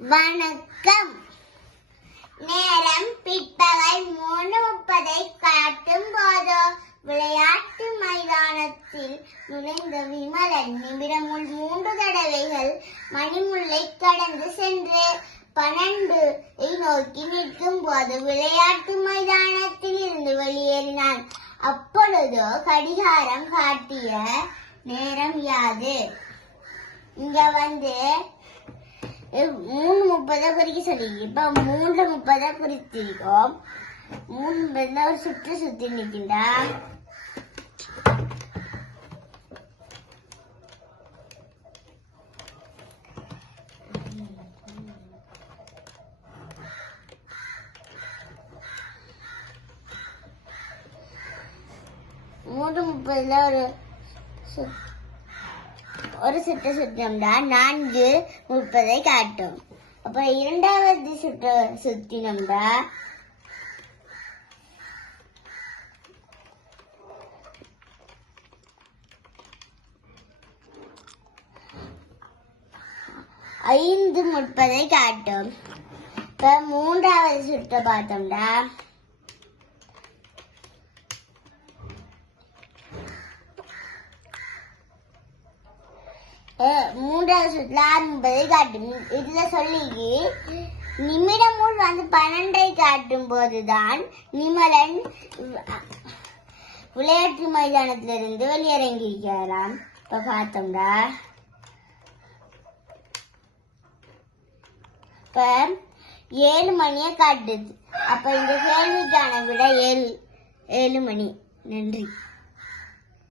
வணக்கம். நேரம் பிற்பகல் 3:30 காட்டும் போதோ விளையாட்டு மைதானத்தில் நுழைந்த விமலன் நிமிடமுள் 3 தடவைகள் மணிமுல்லை கடந்து சென்று 12 நோக்கி நிற்கும் போது விளையாட்டு மைதானத்தில் இருந்து வெளியேறினான். அப்பொழுதோ கடிகாரம் காட்டிய நேரம் யாது? இங்க 3:30 குறிக்க சொல்லி இப்ப 3:30 குறித்திருக்கோம். 3:30 ஒரு சுற்று சுத்தி நிற்கின்றா. ஒரு சுற்று சுற்றம்டா 4:30 காட்டும். அப்ப இரண்டாவது சுற்று சுத்தினம்டா 5:30 காட்டும். இப்ப மூன்றாவது சுற்று பார்த்தோம்டா 6:30 காட்டும். இதுல சொல்லி நிமிடமுள் 12 காட்டும் போதுதான் நிமலன் விளையாட்டு மைதானத்திலிருந்து வெளியிறங்கி இருக்கிறாராம். இப்ப பார்த்தோம்டா இப்ப 7 மணியை காட்டுது. அப்ப இந்த கேள்விக்கான விட 7 மணி. நன்றி.